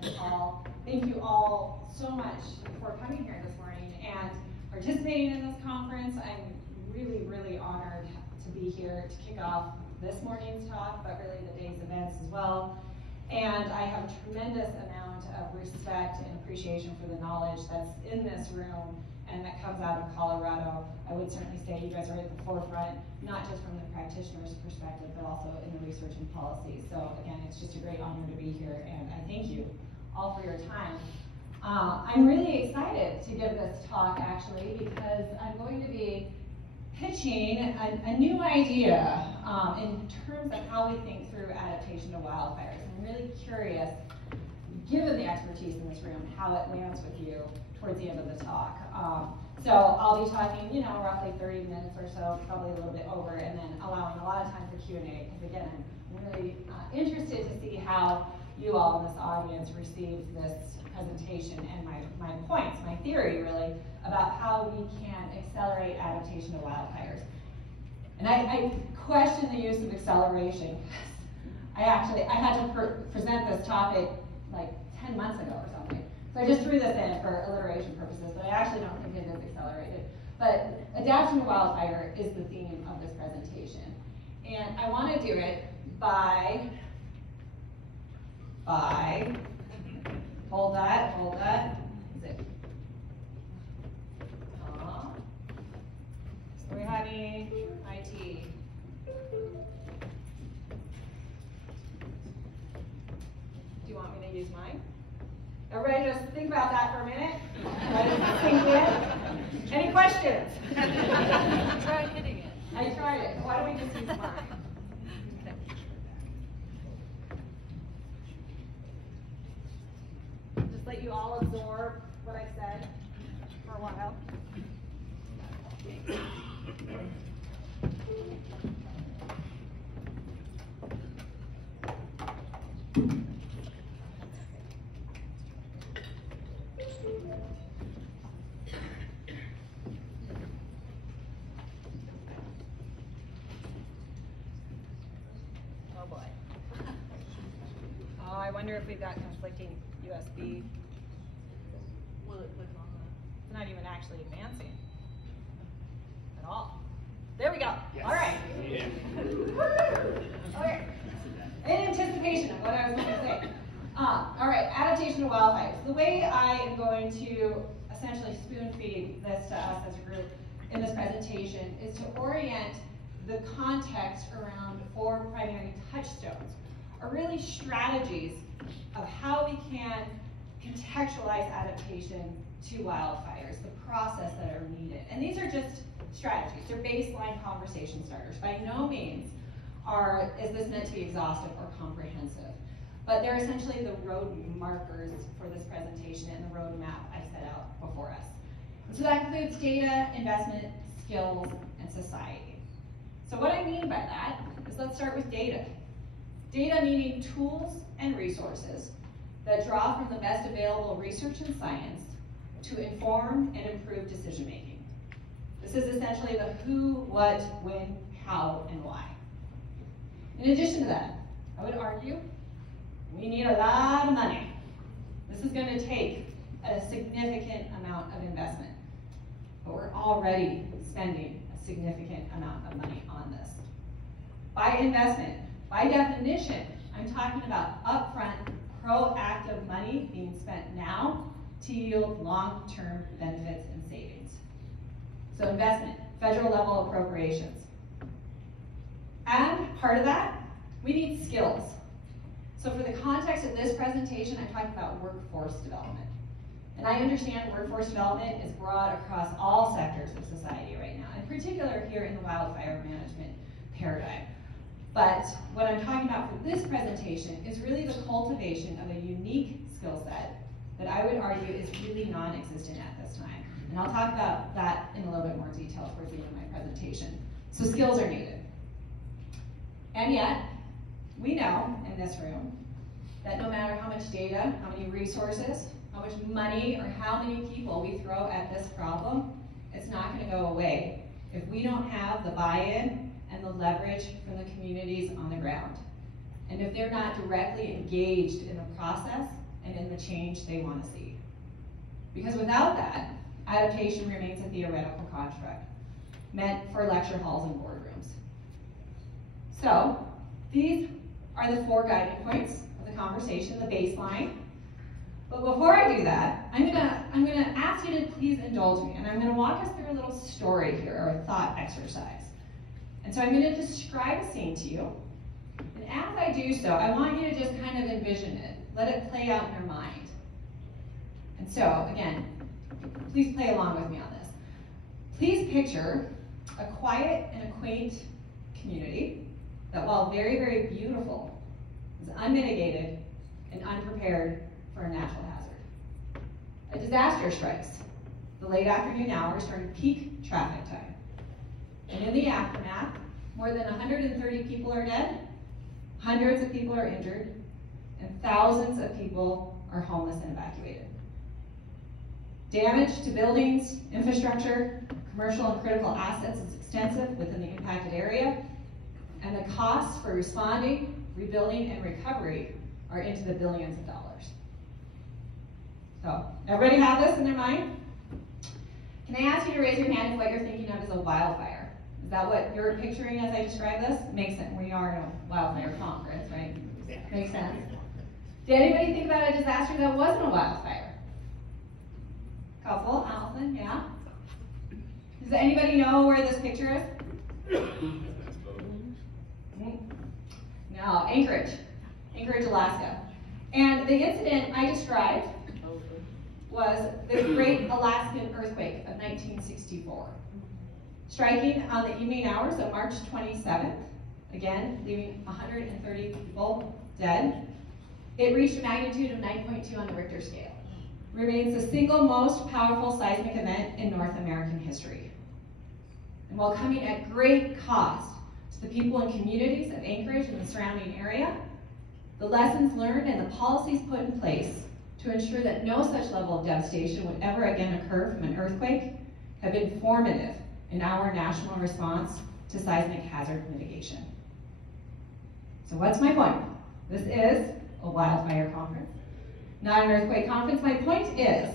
the call. Thank you all so much for coming here this morning and participating in this conference. I'm really, really honored to be here to kick off this morning's talk, but really the day's events as well. And I have a tremendous amount of respect and appreciation for the knowledge that's in this room and that comes out of Colorado. I would certainly say you guys are at the forefront, not just from the practitioner's perspective, but also in the research and policy. So again, it's just a great honor to be here, and I thank you all for your time. I'm really excited to give this talk, actually, because I'm going to be pitching a new idea in terms of how we think through adaptation to wildfires. I'm really curious, given the expertise in this room, how it lands with you towards the end of the talk. So I'll be talking, roughly 30 minutes or so, probably a little bit over, and then allowing a lot of time for Q&A, because again, I'm really interested to see how you all in this audience receive this presentation and my points, my theory really, about how we can accelerate adaptation to wildfires. And I question the use of acceleration. I had to present this topic like 10 months ago or something. So I just threw this in for alliteration purposes, but I actually don't think it is accelerated. But adapting to wildfire is the theme of this presentation. And I want to do it by, hold that, is it? So we're having IT. Do you want me to use mine? Everybody just think about that for a minute. Let it sink in. Any questions? Try hitting it. I tried it. Why don't we just use mine? Just let you all absorb what I said for a while. Oh boy. Oh, I wonder if we've got conflicting USB. Will it click on that? It's not even actually advancing at all. There we go. Yes. All right. Yeah. Okay. In anticipation of what I was going to say. All right, adaptation to wildfires. The way I am going to essentially spoon feed this to us as a group in this presentation is to orient the context around 4 primary touchstones, or really strategies of how we can contextualize adaptation to wildfires, the process that are needed. And these are just strategies. They're baseline conversation starters. By no means is this meant to be exhaustive or comprehensive, but they're essentially the road markers for this presentation and the roadmap I set out before us. And so that includes data, investment, skills, and society. So what I mean by that is, let's start with data. Data meaning tools and resources that draw from the best available research and science to inform and improve decision making. This is essentially the who, what, when, how, and why. In addition to that, I would argue we need a lot of money. This is going to take a significant amount of investment, but we're already spending a significant amount of money on this. By investment, by definition, I'm talking about upfront, proactive money being spent now to yield long-term benefits and savings. So investment, federal level appropriations. And part of that, we need skills. So for the context of this presentation, I'm talking about workforce development. And I understand workforce development is broad across all sectors of society right now, in particular here in the wildfire management paradigm. But what I'm talking about for this presentation is really the cultivation of a unique skill set that I would argue is really non-existent at this time. And I'll talk about that in a little bit more detail towards the end of my presentation. So skills are needed. And yet, we know in this room that no matter how much data, how many resources, how much money, or how many people we throw at this problem, it's not going to go away if we don't have the buy-in and the leverage from the communities on the ground. And if they're not directly engaged in the process and in the change they want to see. Because without that, adaptation remains a theoretical construct meant for lecture halls and boardrooms. So these are the 4 guiding points of the conversation, the baseline. But before I do that, I'm gonna ask you to please indulge me, and I'm gonna walk us through a little story here, or a thought exercise. And so I'm gonna describe a scene to you, and as I do so, I want you to just kind of envision it. Let it play out in your mind. And so, again, please play along with me on this. Please picture a quiet and a quaint community that, while very, very beautiful, is unmitigated and unprepared for a natural hazard. A disaster strikes the late afternoon hours during peak traffic time. And in the aftermath, more than 130 people are dead, hundreds of people are injured, and thousands of people are homeless and evacuated. Damage to buildings, infrastructure, commercial and critical assets is extensive within the impacted area, and the costs for responding, rebuilding, and recovery are into the billions of dollars. So, everybody have this in their mind? Can I ask you to raise your hand if what you're thinking of is a wildfire? Is that what you're picturing as I describe this? Makes sense. We are in a wildfire conference, right? Makes sense. Did anybody think about a disaster that wasn't a wildfire? Couple, Allison, yeah? Does anybody know where this picture is? No, Anchorage, Alaska. And the incident I described was the Great Alaskan Earthquake of 1964, striking on the evening hours of March 27th, again, leaving 130 people dead. It reached a magnitude of 9.2 on the Richter scale. Remains the single most powerful seismic event in North American history. And while coming at great cost to the people and communities of Anchorage and the surrounding area, the lessons learned and the policies put in place to ensure that no such level of devastation would ever again occur from an earthquake have been formative in our national response to seismic hazard mitigation. So what's my point? This is a wildfire conference, not an earthquake conference. My point is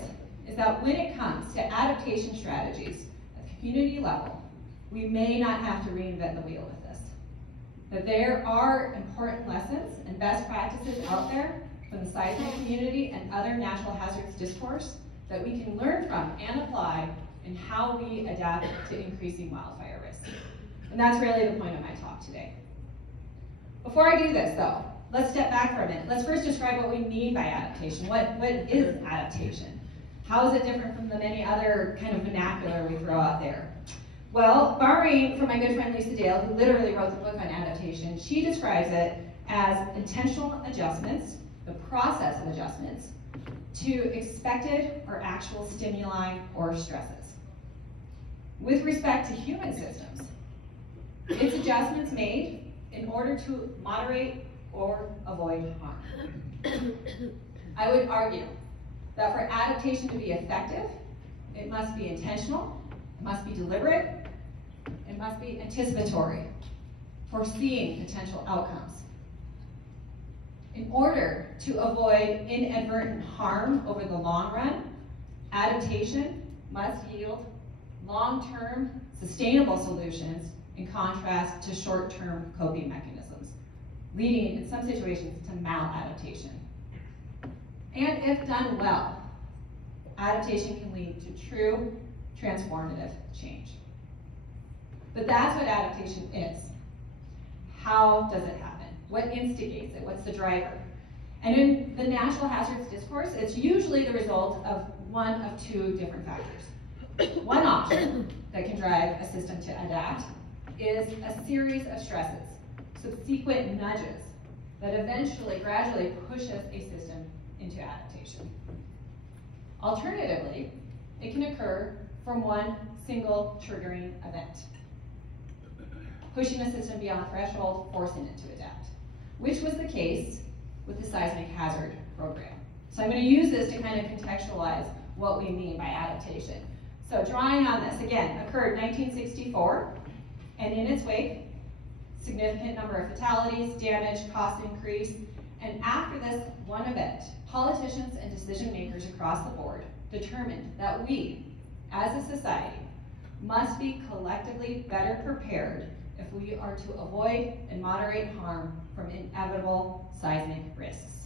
that when it comes to adaptation strategies at the community level, we may not have to reinvent the wheel with this. That there are important lessons and best practices out there from the seismic community and other natural hazards discourse that we can learn from and apply in how we adapt to increasing wildfire risk. And that's really the point of my talk today. Before I do this though, let's step back for a minute. Let's first describe what we mean by adaptation. What is adaptation? How is it different from the many other kind of vernacular we throw out there? Well, borrowing from my good friend Lisa Dale, who literally wrote the book on adaptation, she describes it as intentional adjustments, the process of adjustments, to expected or actual stimuli or stresses. With respect to human systems, it's adjustments made in order to moderate or avoid harm. I would argue that for adaptation to be effective, it must be intentional, it must be deliberate, it must be anticipatory, foreseeing potential outcomes. In order to avoid inadvertent harm over the long run, adaptation must yield long-term, sustainable solutions in contrast to short-term coping mechanisms, leading in some situations to maladaptation. And if done well, adaptation can lead to true transformative change. But that's what adaptation is. How does it happen? What instigates it? What's the driver? And in the natural hazards discourse, it's usually the result of one of two different factors. One option that can drive a system to adapt is a series of stresses, subsequent nudges that eventually, gradually pushes a system into adaptation. Alternatively, it can occur from one single triggering event, pushing a system beyond the threshold, forcing it to adapt, which was the case with the seismic hazard program. So I'm going to use this to kind of contextualize what we mean by adaptation. So drawing on this, again, occurred 1964, and in its wake, significant number of fatalities, damage, cost increase, And after this one event, politicians and decision makers across the board determined that we, as a society, must be collectively better prepared if we are to avoid and moderate harm from inevitable seismic risks.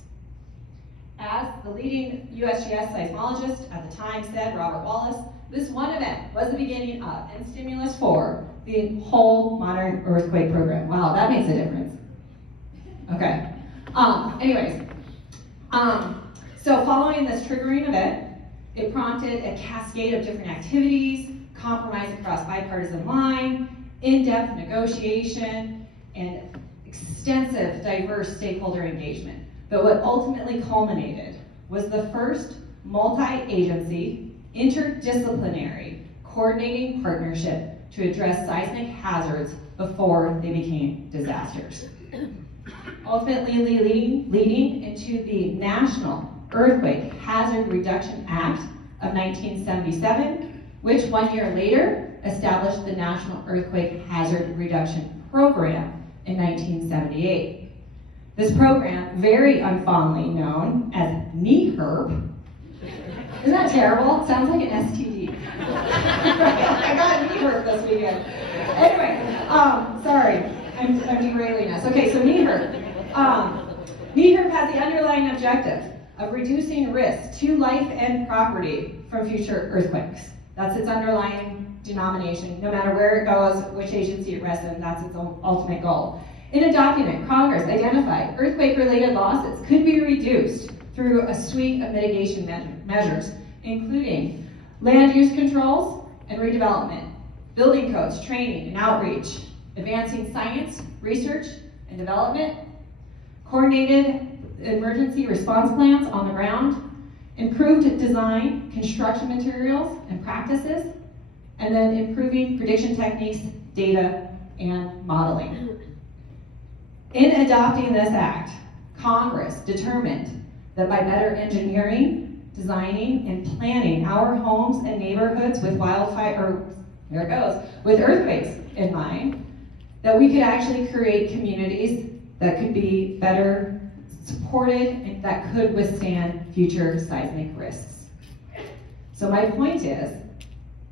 As the leading USGS seismologist at the time said, Robert Wallace, this one event was the beginning of and stimulus for the whole modern earthquake program. Wow, that makes a difference. Okay. So following this triggering event, it prompted a cascade of different activities, compromise across bipartisan line, in-depth negotiation, and extensive diverse stakeholder engagement. But what ultimately culminated was the first multi-agency, interdisciplinary, coordinating partnership to address seismic hazards before they became disasters. Ultimately leading into the National Earthquake Hazard Reduction Act of 1977, which 1 year later established the National Earthquake Hazard Reduction Program in 1978. This program, very unfondly known as NEHRP, isn't that terrible? It sounds like an STD. I got NEHRP this weekend. Anyway, sorry, I'm derailing us. Okay, so NEHRP. NEHRP has the underlying objective of reducing risk to life and property from future earthquakes. That's its underlying denomination. No matter where it goes, which agency it rests in, that's its ultimate goal. In a document, Congress identified earthquake-related losses could be reduced through a suite of mitigation measures, including land use controls and redevelopment, building codes, training and outreach, advancing science, research and development, coordinated emergency response plans on the ground, improved design, construction materials and practices, and then improving prediction techniques, data, and modeling. In adopting this act, Congress determined that by better engineering, designing, and planning our homes and neighborhoods with with earthquakes in mind, that we could actually create communities that could be better supported and that could withstand future seismic risks. So my point is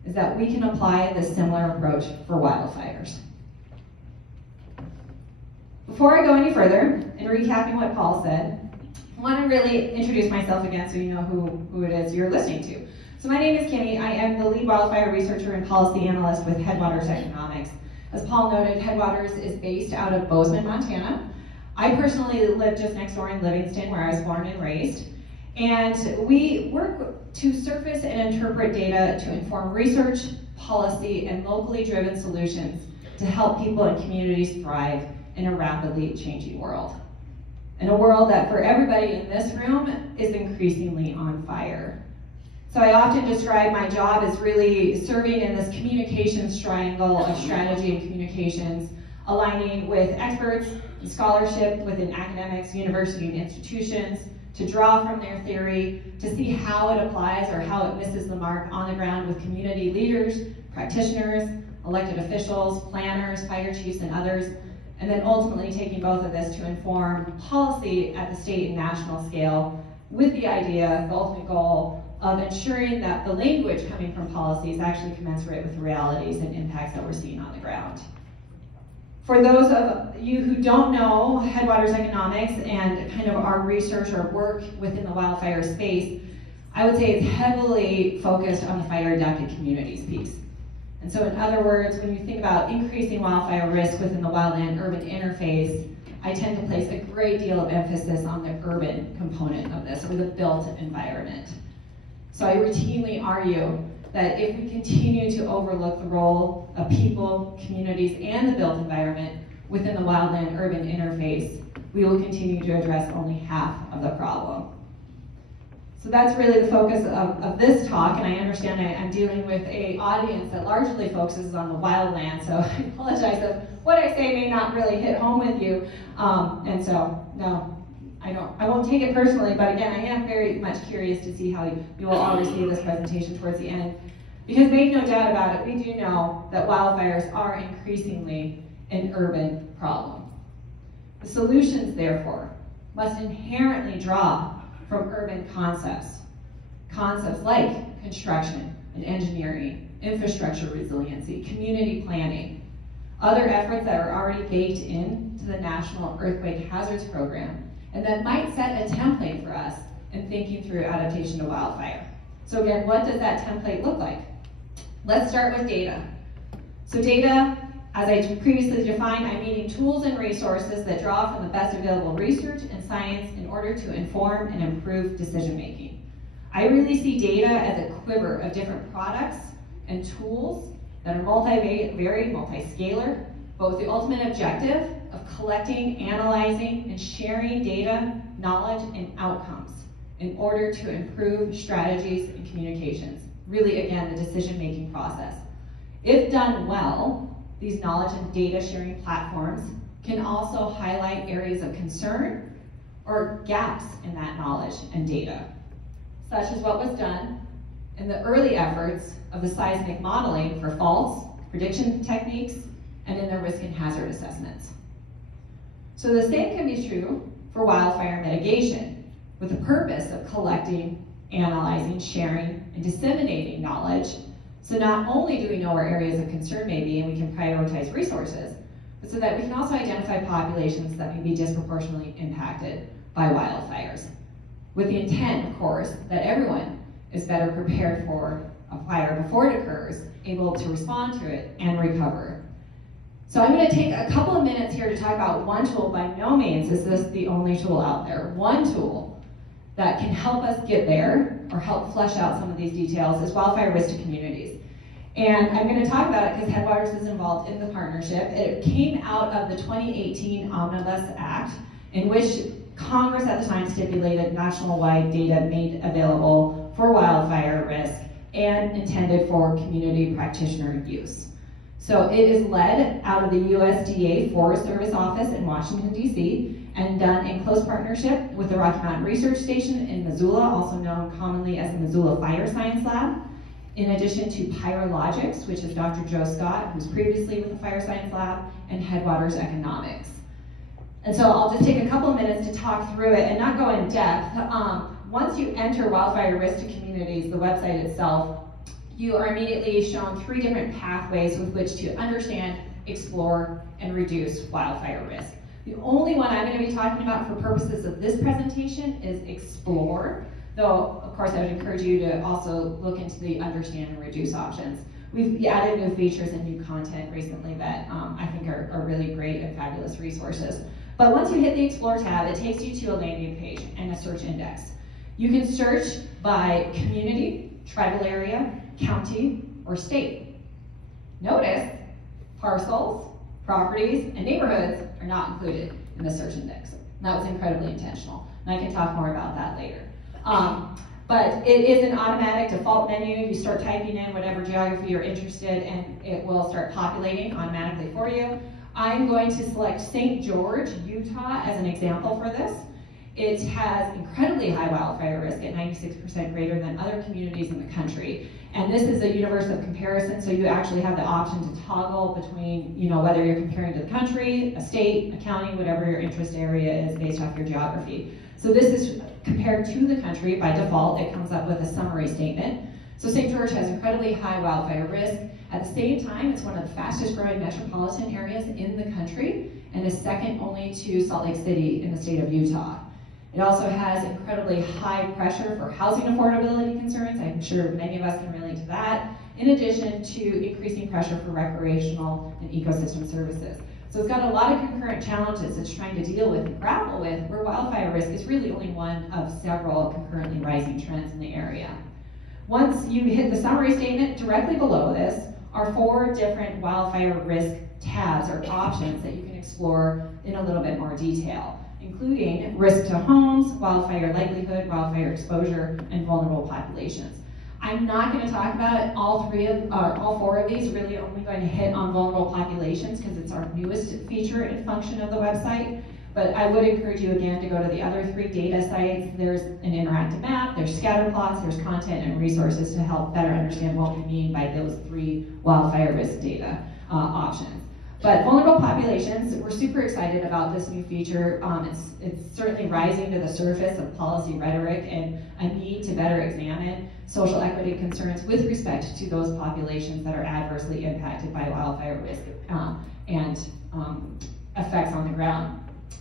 that we can apply this similar approach for wildfires. Before I go any further, in recapping what Paul said, I want to really introduce myself again so you know who it is you're listening to. So my name is Kimi. I am the lead wildfire researcher and policy analyst with Headwaters Economics. As Paul noted, Headwaters is based out of Bozeman, Montana. I personally live just next door in Livingston, where I was born and raised. And we work to surface and interpret data to inform research, policy, and locally driven solutions to help people and communities thrive in a rapidly changing world. In a world that for everybody in this room is increasingly on fire. So I often describe my job as really serving in this communications triangle of strategy and communications, aligning with experts and scholarship within academics, university, and institutions to draw from their theory, to see how it applies or how it misses the mark on the ground with community leaders, practitioners, elected officials, planners, fire chiefs, and others, and then ultimately taking both of this to inform policy at the state and national scale with the idea, the ultimate goal, of ensuring that the language coming from policy is actually commensurate with the realities and impacts that we're seeing on the ground. For those of you who don't know Headwaters Economics and kind of our research or work within the wildfire space, I would say it's heavily focused on the fire adapted communities piece. And so in other words, when you think about increasing wildfire risk within the wildland urban interface, I tend to place a great deal of emphasis on the urban component of this, or the built environment. So I routinely argue that if we continue to overlook the role of people, communities, and the built environment within the wildland urban interface, we will continue to address only half of the problem. So that's really the focus of this talk, and I understand I'm dealing with an audience that largely focuses on the wildland, so I apologize if what I say may not really hit home with you. And so, no, I won't take it personally, but again, I am very much curious to see how you will all receive this presentation towards the end. Because make no doubt about it, we do know that wildfires are increasingly an urban problem. The solutions, therefore, must inherently draw from urban concepts. Concepts like construction and engineering, infrastructure resiliency, community planning, other efforts that are already baked into the National Earthquake Hazards Program, and that might set a template for us in thinking through adaptation to wildfire. So again, what does that template look like? Let's start with data. So data, as I previously defined, I'm meaning tools and resources that draw from the best available research and science in order to inform and improve decision making. I really see data as a quiver of different products and tools that are multivariate, multi-scalar, but with the ultimate objective of collecting, analyzing, and sharing data, knowledge, and outcomes in order to improve strategies and communications. Really, again, the decision-making process. If done well, these knowledge and data sharing platforms can also highlight areas of concern or gaps in that knowledge and data, such as what was done in the early efforts of the seismic modeling for faults, prediction techniques, and in the risk and hazard assessments. So the same can be true for wildfire mitigation, with the purpose of collecting, analyzing, sharing, and disseminating knowledge. So not only do we know where areas of concern may be and we can prioritize resources, but so that we can also identify populations that may be disproportionately impacted by wildfires, with the intent, of course, that everyone is better prepared for a fire before it occurs, able to respond to it and recover. So I'm going to take a couple of minutes here to talk about one tool. By no means is this the only tool out there. One tool that can help us get there or help flesh out some of these details is wildfire risk to communities. And I'm going to talk about it because Headwaters is involved in the partnership. It came out of the 2018 Omnibus Act, in which Congress at the time stipulated national-wide data made available for wildfire risk and intended for community practitioner use. So it is led out of the USDA Forest Service office in Washington, D.C., and done in close partnership with the Rocky Mountain Research Station in Missoula, also known commonly as the Missoula Fire Science Lab, in addition to Pyrologics, which is Dr. Joe Scott, who's previously with the Fire Science Lab, and Headwaters Economics. And so I'll just take a couple of minutes to talk through it and not go in depth. Once you enter wildfire risk to communities, the website itself, you are immediately shown 3 different pathways with which to understand, explore, and reduce wildfire risk. The only one I'm going to be talking about for purposes of this presentation is explore, though of course I would encourage you to also look into the understand and reduce options. We've added new features and new content recently that I think are really great and fabulous resources. But once you hit the Explore tab, it takes you to a landing page and a search index. You can search by community, tribal area, county, or state. Notice parcels, properties, and neighborhoods are not included in the search index. That was incredibly intentional, and I can talk more about that later. But it is an automatic default menu. You start typing in whatever geography you're interested in, and it will start populating automatically for you. I'm going to select St. George, Utah as an example for this. It has incredibly high wildfire risk at 96% greater than other communities in the country. And this is a universe of comparison, so you actually have the option to toggle between, whether you're comparing to the country, a state, a county, whatever your interest area is based off your geography. So this is compared to the country by default. It comes up with a summary statement. So St. George has incredibly high wildfire risk. At the same time, it's one of the fastest growing metropolitan areas in the country and is second only to Salt Lake City in the state of Utah. It also has incredibly high pressure for housing affordability concerns. I'm sure many of us can relate to that, in addition to increasing pressure for recreational and ecosystem services. So it's got a lot of concurrent challenges it's trying to deal with and grapple with, where wildfire risk is really only one of several concurrently rising trends in the area. Once you hit the summary statement, directly below this are 4 different wildfire risk tabs or options that you can explore in a little bit more detail, including risk to homes, wildfire likelihood, wildfire exposure, and vulnerable populations. I'm not going to talk about all 4 of these, really only going to hit on vulnerable populations because it's our newest feature and function of the website. But I would encourage you again to go to the other 3 data sites. There's an interactive map, there's scatter plots, there's content and resources to help better understand what we mean by those 3 wildfire risk data options. But vulnerable populations, we're super excited about this new feature. It's certainly rising to the surface of policy rhetoric and a need to better examine social equity concerns with respect to those populations that are adversely impacted by wildfire risk and effects on the ground.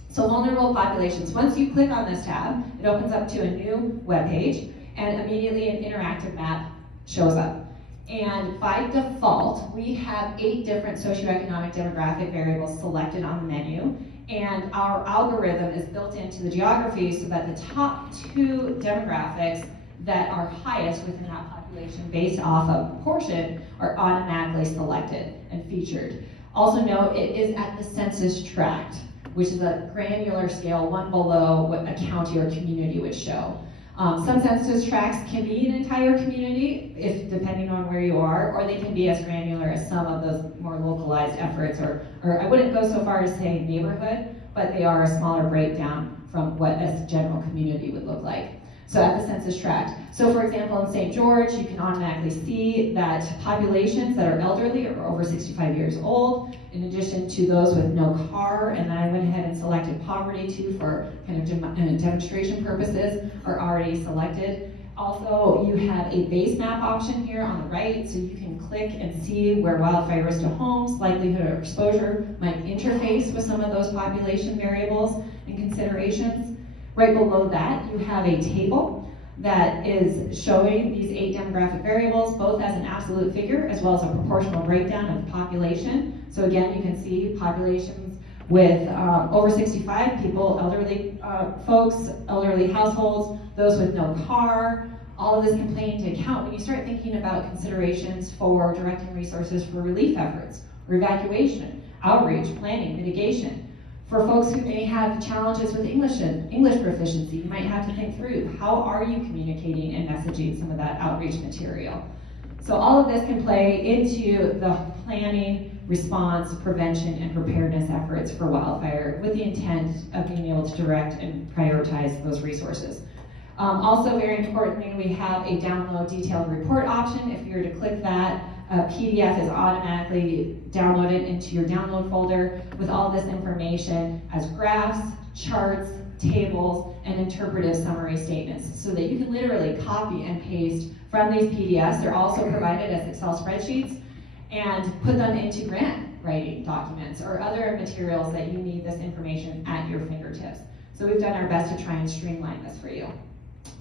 So vulnerable populations, once you click on this tab, it opens up to a new web page, and immediately an interactive map shows up. And by default, we have 8 different socioeconomic demographic variables selected on the menu, and our algorithm is built into the geography so that the top 2 demographics that are highest within that population based off of proportion are automatically selected and featured. Also note, it is at the census tract, which is a granular scale, one below what a county or community would show. Some census tracts can be an entire community, depending on where you are, or they can be as granular as some of those more localized efforts, or I wouldn't go so far as saying neighborhood, but they are a smaller breakdown from what a general community would look like. So at the census tract. So for example, in St. George, you can automatically see that populations that are elderly or over 65 years old, in addition to those with no car, and then I went ahead and selected poverty too for kind of demonstration purposes, are already selected. Also, you have a base map option here on the right, so you can click and see where wildfire risk to homes, likelihood of exposure might interface with some of those population variables and considerations. Right below that, you have a table that is showing these 8 demographic variables, both as an absolute figure as well as a proportional breakdown of the population. So again, you can see populations with over 65 people, elderly folks, elderly households, those with no car. All of this can play into account when you start thinking about considerations for directing resources for relief efforts, or evacuation, outreach, planning, mitigation. For folks who may have challenges with English proficiency, you might have to think through, how are you communicating and messaging some of that outreach material? So all of this can play into the planning, response, prevention, and preparedness efforts for wildfire with the intent of being able to direct and prioritize those resources. Also, very importantly, we have a download detailed report option. If you were to click that, a PDF is automatically downloaded into your download folder with all this information as graphs, charts, tables, and interpretive summary statements so that you can literally copy and paste from these PDFs. They're also provided as Excel spreadsheets, and put them into grant writing documents or other materials that you need this information at your fingertips. So we've done our best to try and streamline this for you.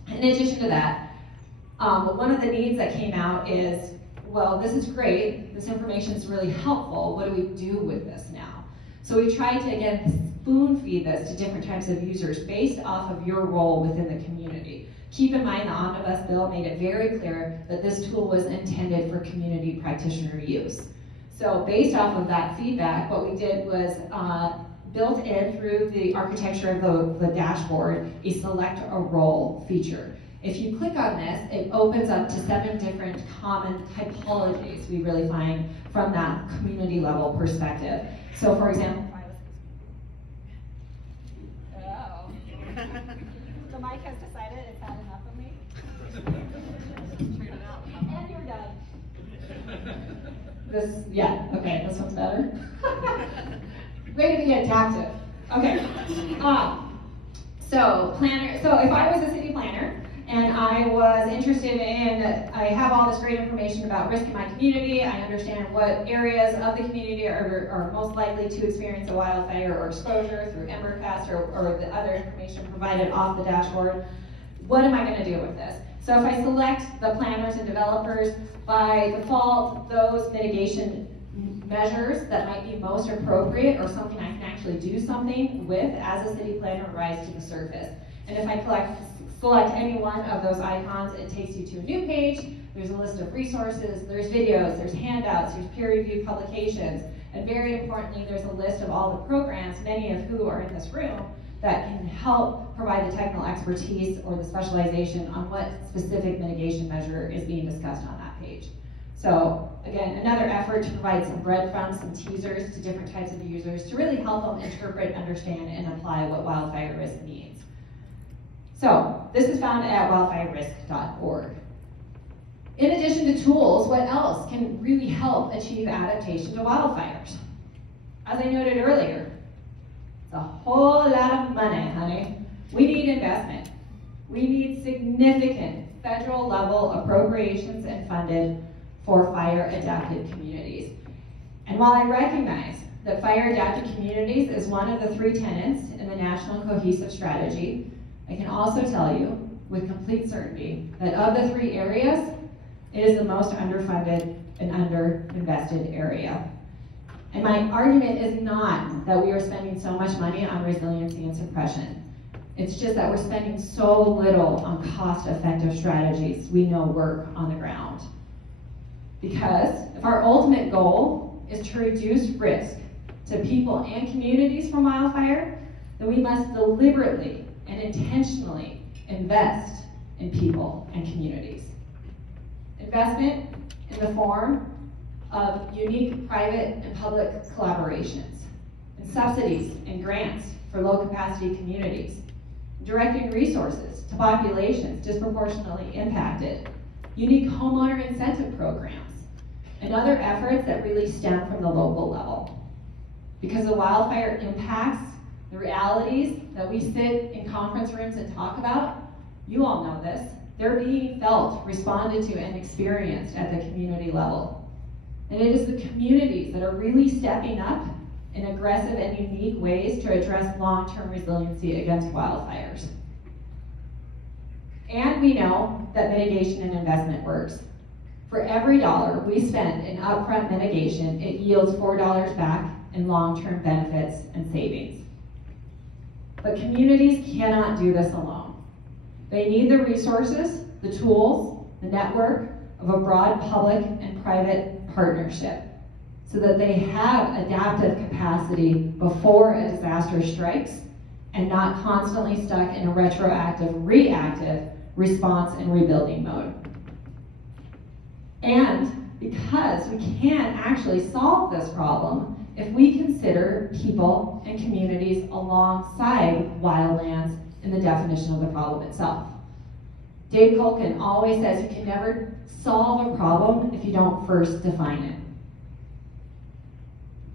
In addition to that, one of the needs that came out is, well, this is great, this information is really helpful, what do we do with this now? So we tried to, again, spoon feed this to different types of users based off of your role within the community. Keep in mind the Omnibus bill made it very clear that this tool was intended for community practitioner use. So based off of that feedback, what we did was built in through the architecture of the dashboard, a select a role feature. If you click on this, it opens up to 7 different common typologies we really find from that community level perspective. So for example, the mic has decided it's had enough of me. And you're done. This one's better. Way to be adaptive. Okay. So if I was a city planner and I was interested in, I have all this great information about risk in my community, I understand what areas of the community are most likely to experience a wildfire or exposure through Embercast or the other information provided off the dashboard, what am I going to do with this? So if I select the planners and developers, by default, those mitigation measures that might be most appropriate or something I can actually do something with as a city planner rise to the surface. And if I select any one of those icons, it takes you to a new page. There's a list of resources, there's videos, there's handouts, there's peer-reviewed publications, and very importantly, there's a list of all the programs, many of who are in this room, that can help provide the technical expertise or the specialization on what specific mitigation measure is being discussed on that page. So again, another effort to provide some breadcrumbs, some teasers to different types of users to really help them interpret, understand, and apply what wildfire risk means. So this is found at wildfirerisk.org. In addition to tools, what else can really help achieve adaptation to wildfires? as I noted earlier, it's a whole lot of money, honey. We need investment. We need significant federal level appropriations and funded for fire adapted communities. And while I recognize that fire adapted communities is one of the 3 tenets in the National Cohesive Strategy, I can also tell you with complete certainty that of the 3 areas, it is the most underfunded and underinvested area. And my argument is not that we are spending so much money on resiliency and suppression. It's just that we're spending so little on cost-effective strategies we know work on the ground. Because if our ultimate goal is to reduce risk to people and communities from wildfire, then we must deliberately and intentionally invest in people and communities. Investment in the form of unique private and public collaborations, and subsidies and grants for low-capacity communities, directing resources to populations disproportionately impacted, unique homeowner incentive programs, and other efforts that really stem from the local level. Because the wildfire impacts the realities that we sit in conference rooms and talk about, you all know this, they're being felt, responded to, and experienced at the community level. And it is the communities that are really stepping up in aggressive and unique ways to address long-term resiliency against wildfires. And we know that mitigation and investment works. For every dollar we spend in upfront mitigation, it yields $4 back in long-term benefits and savings. But communities cannot do this alone. They need the resources, the tools, the network of a broad public and private partnership so that they have adaptive capacity before a disaster strikes and not constantly stuck in a retroactive, reactive response and rebuilding mode. And because we can actually solve this problem if we consider people and communities alongside wildlands in the definition of the problem itself. Dave Culkin always says you can never solve a problem if you don't first define it.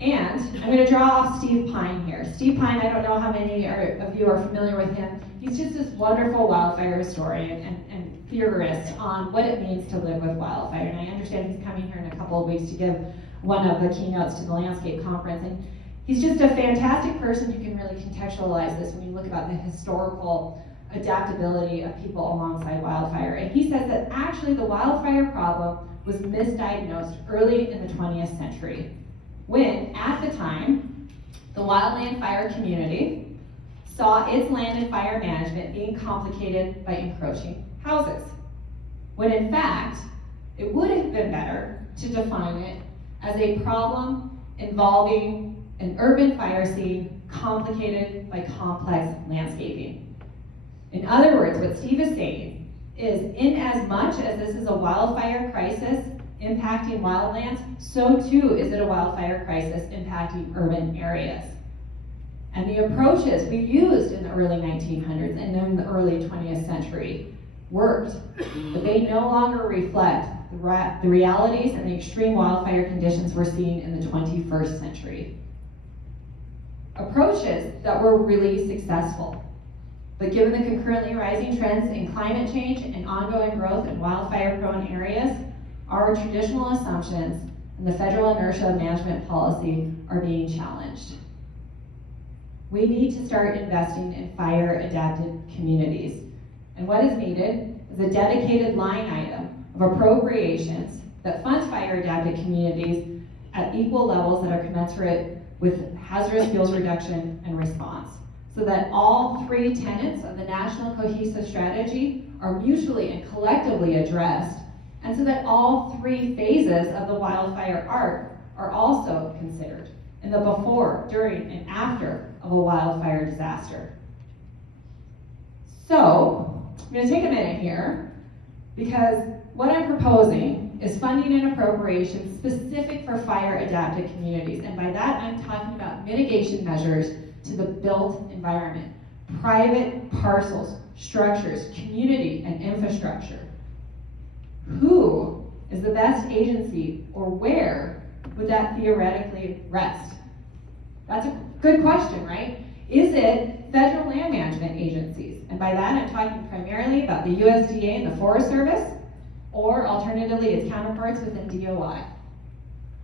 And I'm going to draw off Steve Pine here. Steve Pine, I don't know how many of you are familiar with him. He's just this wonderful wildfire historian and theorist on what it means to live with wildfire. And I understand he's coming here in a couple of weeks to give one of the keynotes to the landscape conference. And he's just a fantastic person who can really contextualize this when you look about the historical adaptability of people alongside wildfire. And he says that actually the wildfire problem was misdiagnosed early in the 20th century, when, at the time, the wildland fire community saw its land and fire management being complicated by encroaching houses, when in fact, it would have been better to define it as a problem involving an urban fire scene complicated by complex landscaping. In other words, what Steve is saying is, in as much as this is a wildfire crisis impacting wildlands, so too is it a wildfire crisis impacting urban areas. And the approaches we used in the early 1900s and then the early 20th century worked, but they no longer reflect the realities and the extreme wildfire conditions we're seeing in the 21st century. Approaches that were really successful, but given the concurrently rising trends in climate change and ongoing growth in wildfire-prone areas, our traditional assumptions and the federal inertia of management policy are being challenged. We need to start investing in fire-adapted communities. And what is needed is a dedicated line item of appropriations that funds fire-adapted communities at equal levels that are commensurate with hazardous fuels reduction and response, so that all 3 tenets of the National Cohesive Strategy are mutually and collectively addressed, and so that all 3 phases of the wildfire arc are also considered in the before, during, and after of a wildfire disaster. So, I'm going to take a minute here, because what I'm proposing is funding and appropriation specific for fire-adapted communities, and by that I'm talking about mitigation measures to the built environment, private parcels, structures, community, and infrastructure. Who is the best agency, or where would that theoretically rest? That's a good question, right? Is it federal land management agencies? And by that, I'm talking primarily about the USDA and the Forest Service, or alternatively, its counterparts within DOI.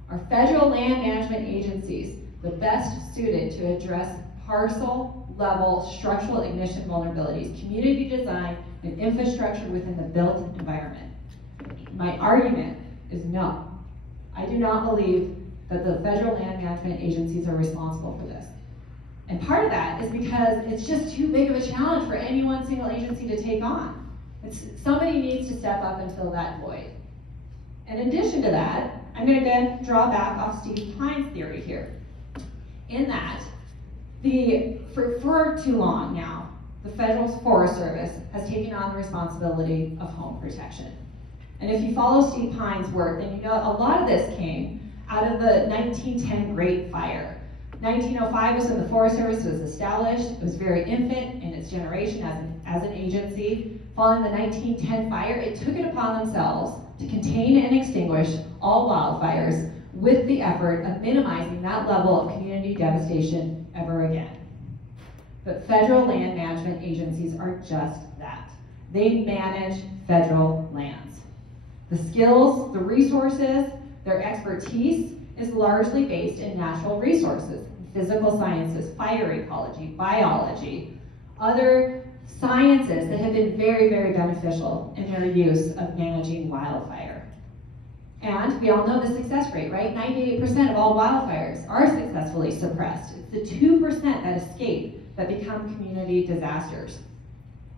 Are federal land management agencies the best suited to address parcel-level structural ignition vulnerabilities, community design, and infrastructure within the built environment? My argument is no. I do not believe that the federal land management agencies are responsible for this. And part of that is because it's just too big of a challenge for any one single agency to take on. Somebody needs to step up and fill that void. In addition to that, I'm going to again draw back off Steve Pine's theory here. In that, for too long now, the Federal Forest Service has taken on the responsibility of home protection. And if you follow Steve Pine's work, then you know a lot of this came out of the 1910 Great Fire. 1905 was when the Forest Service was established. It was very infant in its generation as an agency. Following the 1910 fire, it took it upon themselves to contain and extinguish all wildfires with the effort of minimizing that level of community devastation ever again. But federal land management agencies are just that. They manage federal lands. The skills, the resources, their expertise is largely based in natural resources, physical sciences, fire ecology, biology, other sciences that have been very, very beneficial in their use of managing wildfire. And we all know the success rate, right? 98% of all wildfires are successfully suppressed. It's the 2% that escape that become community disasters.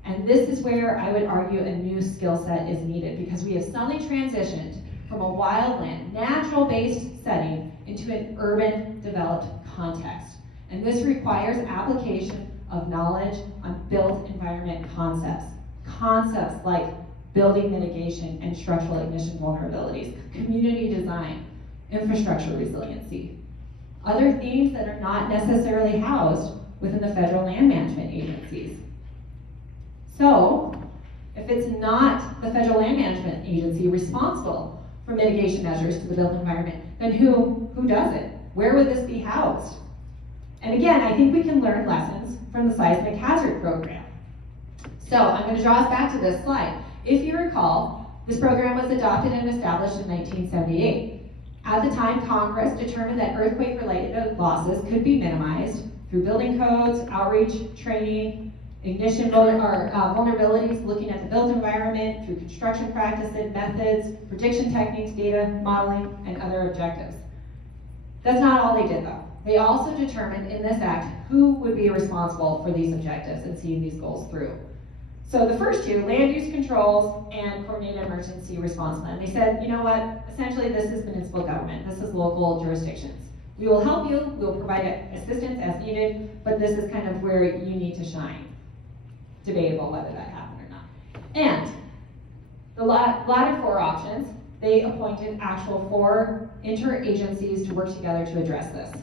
And this is where I would argue a new skill set is needed, because we have suddenly transitioned from a wildland, natural-based setting into an urban developed context. And this requires application of knowledge on built environment concepts. Concepts like building mitigation and structural ignition vulnerabilities, community design, infrastructure resiliency. Other themes that are not necessarily housed within the federal land management agencies. So, if it's not the federal land management agency responsible for mitigation measures to the built environment, then who does it? Where would this be housed? And again, I think we can learn lessons from the seismic hazard program. So I'm going to draw us back to this slide. If you recall, this program was adopted and established in 1978. At the time, Congress determined that earthquake-related losses could be minimized through building codes, outreach, training, ignition vulnerabilities, looking at the built environment, through construction practices, methods, prediction techniques, data, modeling, and other objectives. That's not all they did, though. They also determined in this act who would be responsible for these objectives and seeing these goals through. So the first two, land use controls and coordinated emergency response plan, they said, you know what, essentially this is municipal government, this is local jurisdictions. We will help you, we will provide assistance as needed, but this is kind of where you need to shine. Debatable whether that happened or not. And the latter four options, they appointed actual 4 interagencies to work together to address this.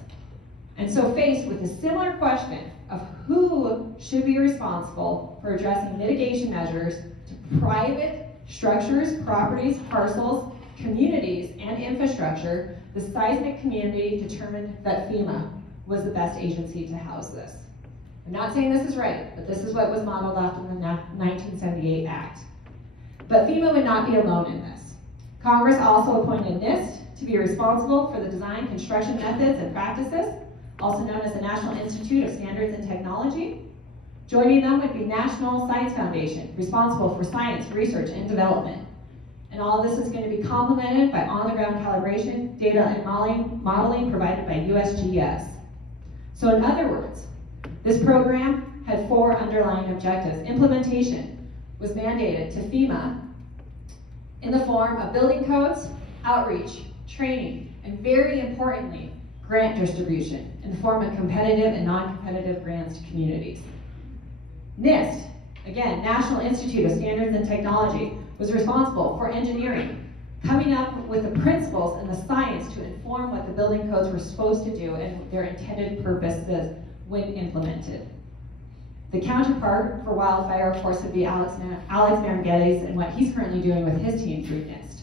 And so faced with a similar question of who should be responsible for addressing mitigation measures to private structures, properties, parcels, communities, and infrastructure, the seismic community determined that FEMA was the best agency to house this. I'm not saying this is right, but this is what was modeled after the 1978 Act. But FEMA would not be alone in this. Congress also appointed NIST to be responsible for the design, construction methods, and practices, also known as the National Institute of Standards and Technology. Joining them would be National Science Foundation, responsible for science, research, and development. And all of this is going to be complemented by on-the-ground calibration, data, and modeling provided by USGS. So in other words, this program had 4 underlying objectives. Implementation was mandated to FEMA in the form of building codes, outreach, training, and very importantly, grant distribution in the form of competitive and non-competitive grants to communities. NIST, again, National Institute of Standards and Technology, was responsible for engineering, coming up with the principles and the science to inform what the building codes were supposed to do and their intended purposes when implemented. The counterpart for Wildfire, of course, would be Alex Maranghetti's and what he's currently doing with his team through NIST.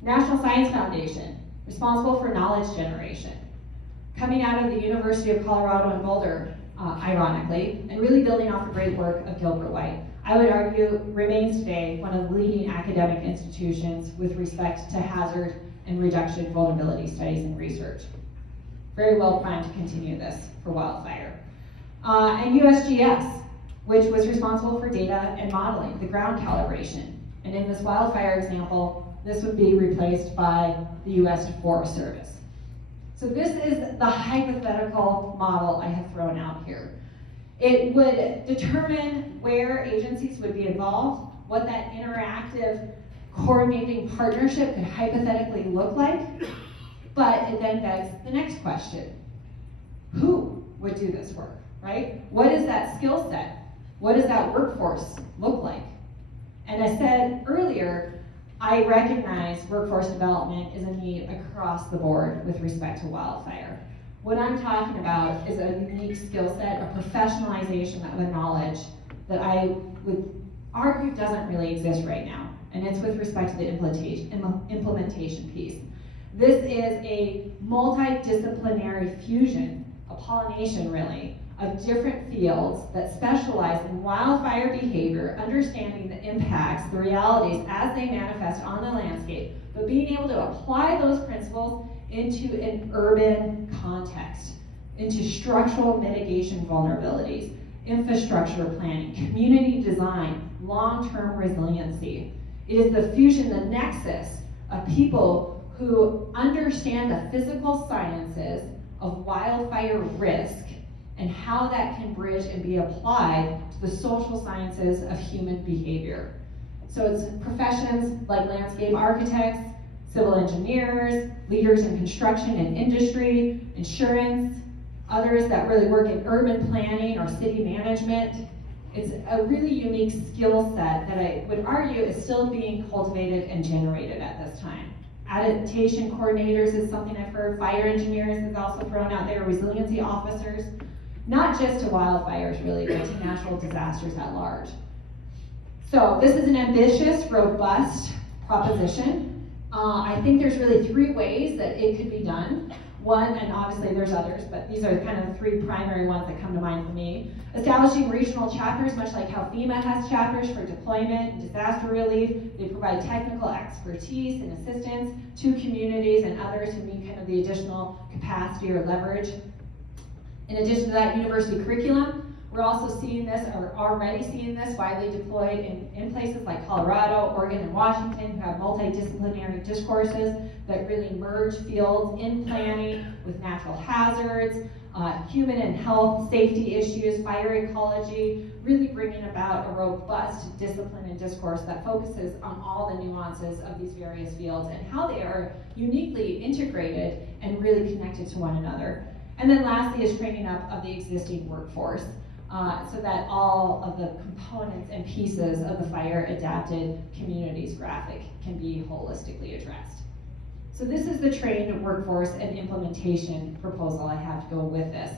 National Science Foundation, responsible for knowledge generation. coming out of the University of Colorado in Boulder, ironically, and really building off the great work of Gilbert White. I would argue remains today one of the leading academic institutions with respect to hazard and reduction vulnerability studies and research. Very well primed to continue this for wildfire. And USGS, which was responsible for data and modeling, the ground calibration. And in this wildfire example, this would be replaced by the US Forest Service. So this is the hypothetical model I have thrown out here. It would determine where agencies would be involved, what that interactive coordinating partnership could hypothetically look like, but it then begs the next question. Who would do this work, right? What is that skill set? What does that workforce look like? And I said earlier, I recognize workforce development is a need across the board with respect to wildfire. What I'm talking about is a unique skill set, a professionalization of a knowledge that I would argue doesn't really exist right now. And it's with respect to the implementation piece. This is a multidisciplinary fusion, a pollination really, of different fields that specialize in wildfire behavior, understanding the impacts, the realities as they manifest on the landscape, but being able to apply those principles into an urban context, into structural mitigation vulnerabilities, infrastructure planning, community design, long-term resiliency. It is the fusion, the nexus of people who understand the physical sciences of wildfire risk and how that can bridge and be applied to the social sciences of human behavior. So it's professions like landscape architects, civil engineers, leaders in construction and industry, insurance, others that really work in urban planning or city management. It's a really unique skill set that I would argue is still being cultivated and generated at this time. Adaptation coordinators is something I've heard. Fire engineers is also thrown out there. Resiliency officers, not just to wildfires really, but to natural disasters at large. So this is an ambitious, robust proposition. I think there's really three ways that it could be done. One, and obviously there's others, but these are kind of the three primary ones that come to mind for me. Establishing regional chapters, much like how FEMA has chapters for deployment and disaster relief. They provide technical expertise and assistance to communities and others who need kind of the additional capacity or leverage. In addition to that, university curriculum. We're also seeing this, or already seeing this, widely deployed in places like Colorado, Oregon, and Washington, who have multidisciplinary discourses that really merge fields in planning with natural hazards, human and health safety issues, fire ecology, really bringing about a robust discipline and discourse that focuses on all the nuances of these various fields and how they are uniquely integrated and really connected to one another. And then lastly is training up of the existing workforce so that all of the components and pieces of the fire-adapted communities graphic can be holistically addressed. So this is the trained workforce and implementation proposal I have to go with this.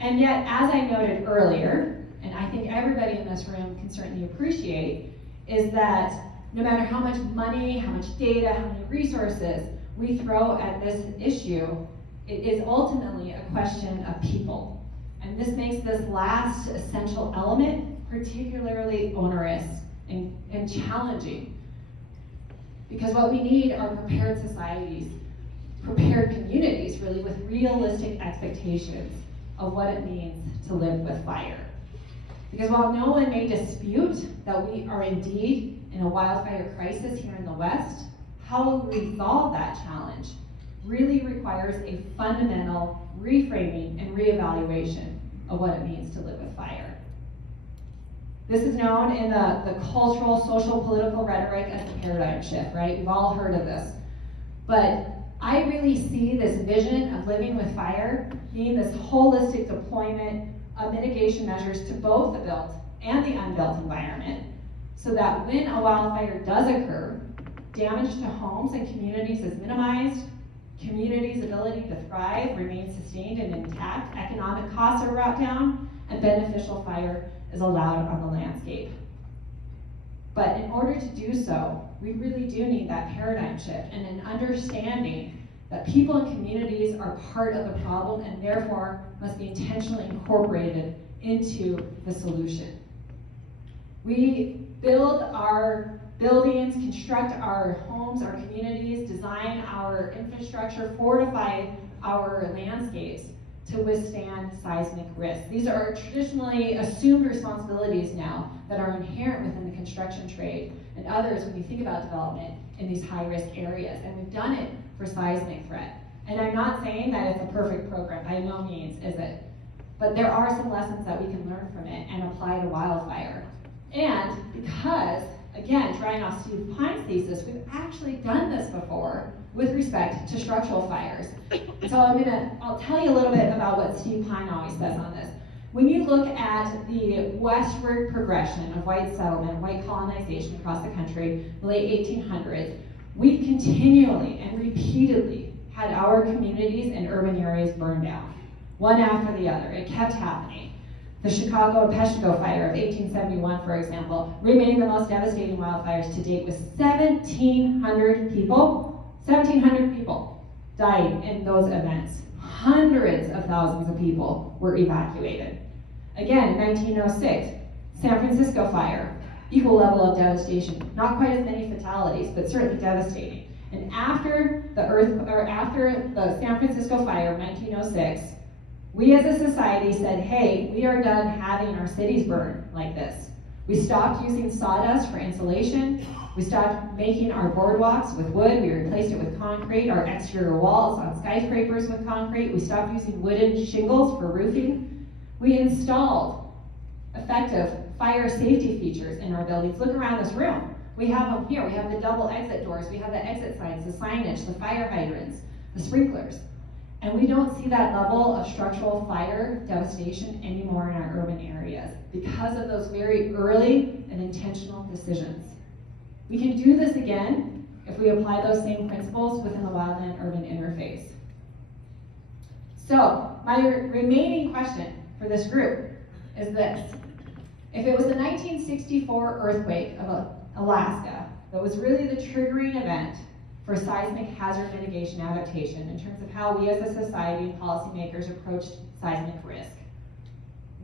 And yet, as I noted earlier, and I think everybody in this room can certainly appreciate, is that no matter how much money, how much data, how many resources we throw at this issue, it is ultimately a question of people. And this makes this last essential element particularly onerous and challenging. Because what we need are prepared societies, prepared communities, really, with realistic expectations of what it means to live with fire. Because while no one may dispute that we are indeed in a wildfire crisis here in the West, how we resolve that challenge really requires a fundamental reframing and reevaluation of what it means to live with fire. This is known in the cultural, social, political rhetoric as the paradigm shift, right? We've all heard of this. But I really see this vision of living with fire being this holistic deployment of mitigation measures to both the built and the unbuilt environment, so that when a wildfire does occur, damage to homes and communities is minimized, communities' ability to thrive remains sustained and intact, economic costs are brought down, and beneficial fire is allowed on the landscape. But in order to do so, we really do need that paradigm shift and an understanding that people and communities are part of the problem and therefore must be intentionally incorporated into the solution. We build our buildings, construct our homes, our communities, design our infrastructure, fortify our landscapes to withstand seismic risk. These are traditionally assumed responsibilities now that are inherent within the construction trade and others when you think about development in these high-risk areas. And we've done it for seismic threat. And I'm not saying that it's a perfect program, by no means is it. But there are some lessons that we can learn from it and apply to wildfire. And because, again, trying off Steve Pine's thesis, we've actually done this before with respect to structural fires. So I'll tell you a little bit about what Steve Pine always says on this. When you look at the westward progression of white settlement, white colonization across the country, the late 1800s, we continually and repeatedly had our communities and urban areas burned down, one after the other. It kept happening. The Chicago Peshtigo Fire of 1871, for example, remained the most devastating wildfires to date with 1,700 people. 1,700 people died in those events. Hundreds of thousands of people were evacuated. Again, in 1906, San Francisco Fire, equal level of devastation. Not quite as many fatalities, but certainly devastating. And after the San Francisco Fire of 1906, we as a society said, hey, we are done having our cities burned like this. We stopped using sawdust for insulation. We stopped making our boardwalks with wood. We replaced it with concrete, our exterior walls on skyscrapers with concrete. We stopped using wooden shingles for roofing. We installed effective fire safety features in our buildings. Look around this room. We have them here. We have the double exit doors. We have the exit signs, the signage, the fire hydrants, the sprinklers. And we don't see that level of structural fire devastation anymore in our urban areas because of those very early and intentional decisions. We can do this again if we apply those same principles within the wildland-urban interface. So, my remaining question for this group is this. If it was the 1964 earthquake of Alaska that was really the triggering event for seismic hazard mitigation adaptation in terms of how we as a society and policymakers approached seismic risk,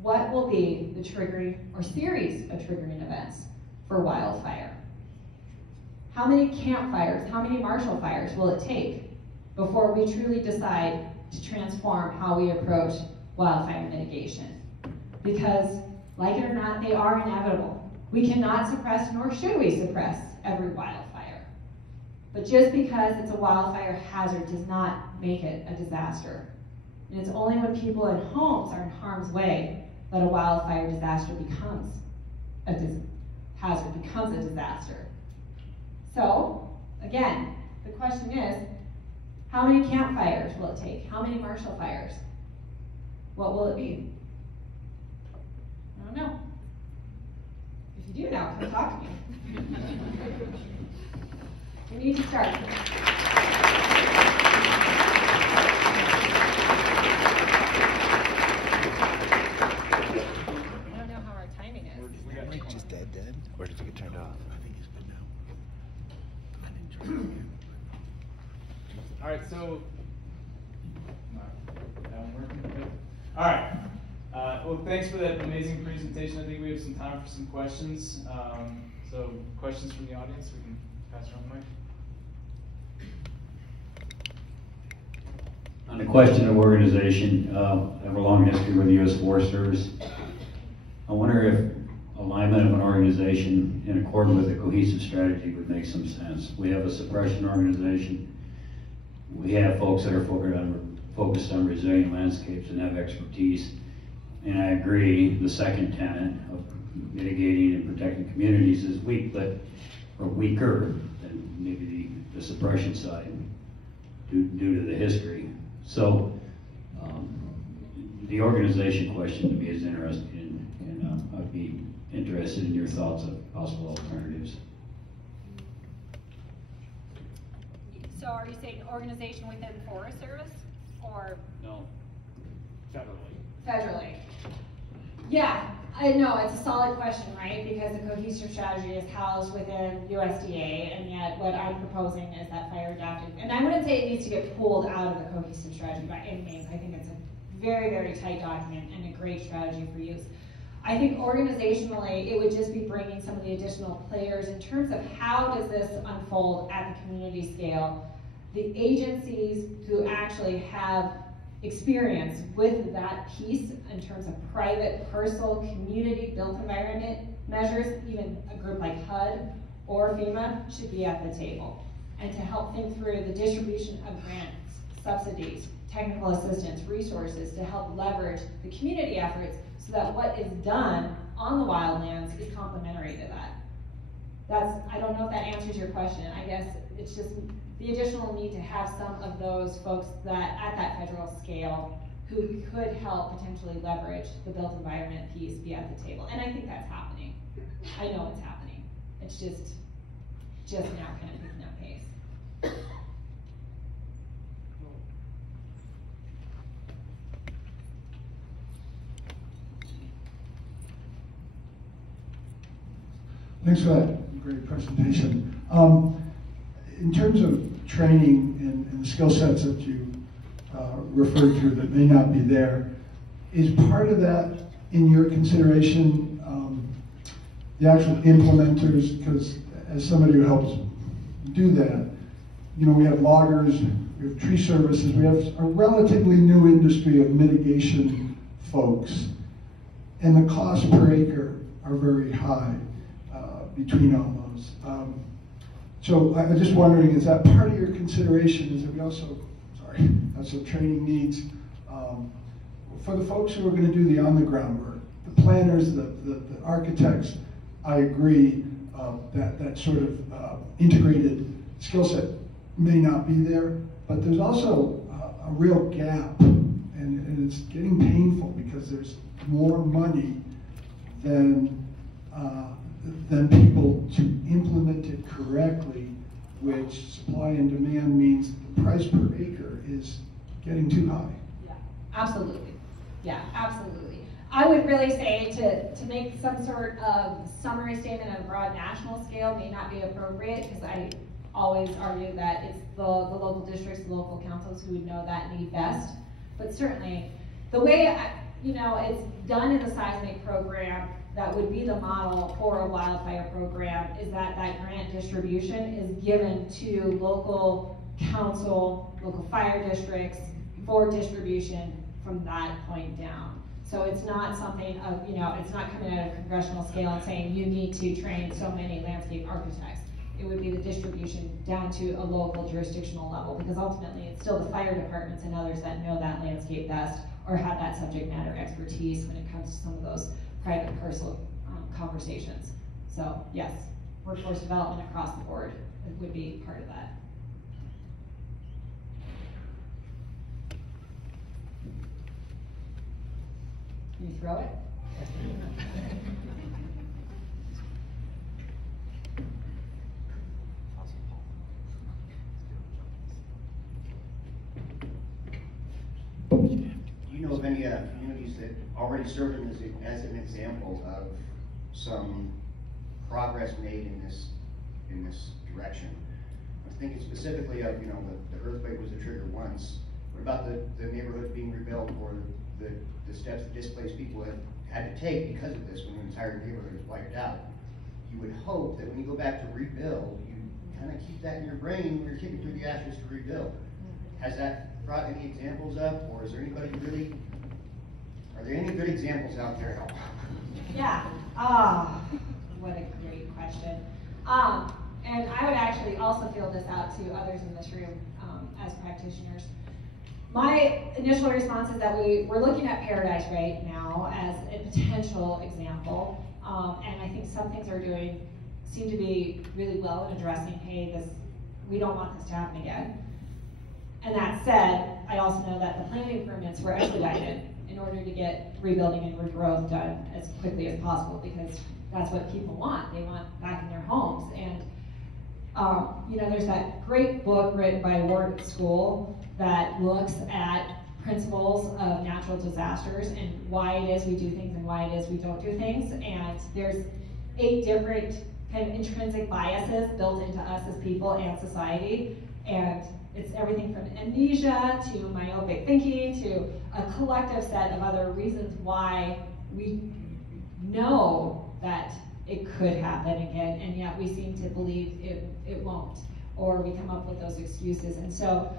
what will be the triggering or series of triggering events for wildfire? How many campfires, how many Marshall fires will it take before we truly decide to transform how we approach wildfire mitigation? Because, like it or not, they are inevitable. We cannot suppress, nor should we suppress, every wildfire. But just because it's a wildfire hazard does not make it a disaster. And it's only when people in homes are in harm's way that a wildfire disaster becomes a disaster. So, again, the question is, how many campfires will it take? How many Marshall fires? What will it be? I don't know. If you do know, come talk to me. We need to start. I don't know how our timing is. I think just dead, or did you get turned off? I think it's good now. I didn't turn it again. All right, so, that one working? All right. Well, thanks for that amazing presentation. I think we have some time for some questions. So, questions from the audience, we can pass around the mic. On the question of organization, I have a long history with the U.S. Forest Service. I wonder if alignment of an organization in accord with a cohesive strategy would make some sense. We have a suppression organization. We have folks that are focused on resilient landscapes and have expertise. And I agree, the second tenet of mitigating and protecting communities is weak, or weaker than maybe the suppression side due to the history. So the organization question to me is interesting, and I'd be interested in your thoughts of possible alternatives. So are you saying organization within Forest Service, or? No, federally. Federally. Yeah, I know, it's a solid question, right? Because the cohesive strategy is housed within USDA, and yet what I'm proposing is that fire adaptive. And I wouldn't say it needs to get pulled out of the cohesive strategy by any means. I think it's a very, very tight document and a great strategy for use. I think organizationally, it would just be bringing some of the additional players in terms of how does this unfold at the community scale. The agencies who actually have experience with that piece in terms of private, personal, community built environment measures, even a group like HUD or FEMA should be at the table. And to help think through the distribution of grants, subsidies, technical assistance, resources to help leverage the community efforts so that what is done on the wildlands is complementary to that. I don't know if that answers your question. I guess it's just the additional need to have some of those folks that at that federal scale who could help potentially leverage the built environment piece be at the table. And I think that's happening. I know it's happening. It's just now kind of picking up pace. Thanks for that great presentation. In terms of training and the skill sets that you referred to that may not be there, is part of that in your consideration the actual implementers? Because as somebody who helps do that, you know, we have loggers, we have tree services, we have a relatively new industry of mitigation folks, and the cost per acre are very high between all those. So I was just wondering, is that part of your consideration? Is that we also, so training needs for the folks who are going to do the on-the-ground work, the planners, the architects. I agree that sort of integrated skill set may not be there, but there's also a real gap, and it's getting painful because there's more money than people to implement it correctly, which supply and demand means the price per acre is getting too high. Yeah, absolutely. Yeah, absolutely. I would really say to make some sort of summary statement on a broad national scale may not be appropriate, because I always argue that it's the local districts, the local councils who would know that need best. But certainly, the way it's done in the seismic program, that would be the model for a wildfire program, is that grant distribution is given to local council, local fire districts for distribution from that point down. So it's not something of, it's not coming at a congressional scale and saying you need to train so many landscape architects. It would be the distribution down to a local jurisdictional level, because ultimately it's still the fire departments and others that know that landscape best or have that subject matter expertise when it comes to some of those private personal conversations. So yes, workforce development across the board would be part of that. Can you throw it? Do you know of any communities that already serve as an example of some progress made in this direction? I'm thinking specifically of, the earthquake was the trigger once. What about the neighborhood being rebuilt, or the steps that displaced people have had to take because of this when the entire neighborhood is wiped out? You would hope that when you go back to rebuild, you kind of keep that in your brain when you're kicking through the ashes to rebuild. Has that brought any examples up, or is there anybody really, are there any good examples out there at all? Yeah, what a great question. And I would actually also field this out to others in this room as practitioners. My initial response is that we're looking at Paradise right now as a potential example, and I think some things are seem to be really well in addressing, hey, we don't want this to happen again. And that said, I also know that the planning permits were expedited in order to get rebuilding and regrowth done as quickly as possible, because that's what people want. They want back in their homes. And there's that great book written by Wharton School that looks at principles of natural disasters and why it is we do things and why it is we don't do things. And there's 8 different kind of intrinsic biases built into us as people and society. And it's everything from amnesia to myopic thinking to a collective set of other reasons why we know that it could happen again, and yet we seem to believe it won't, or we come up with those excuses. And so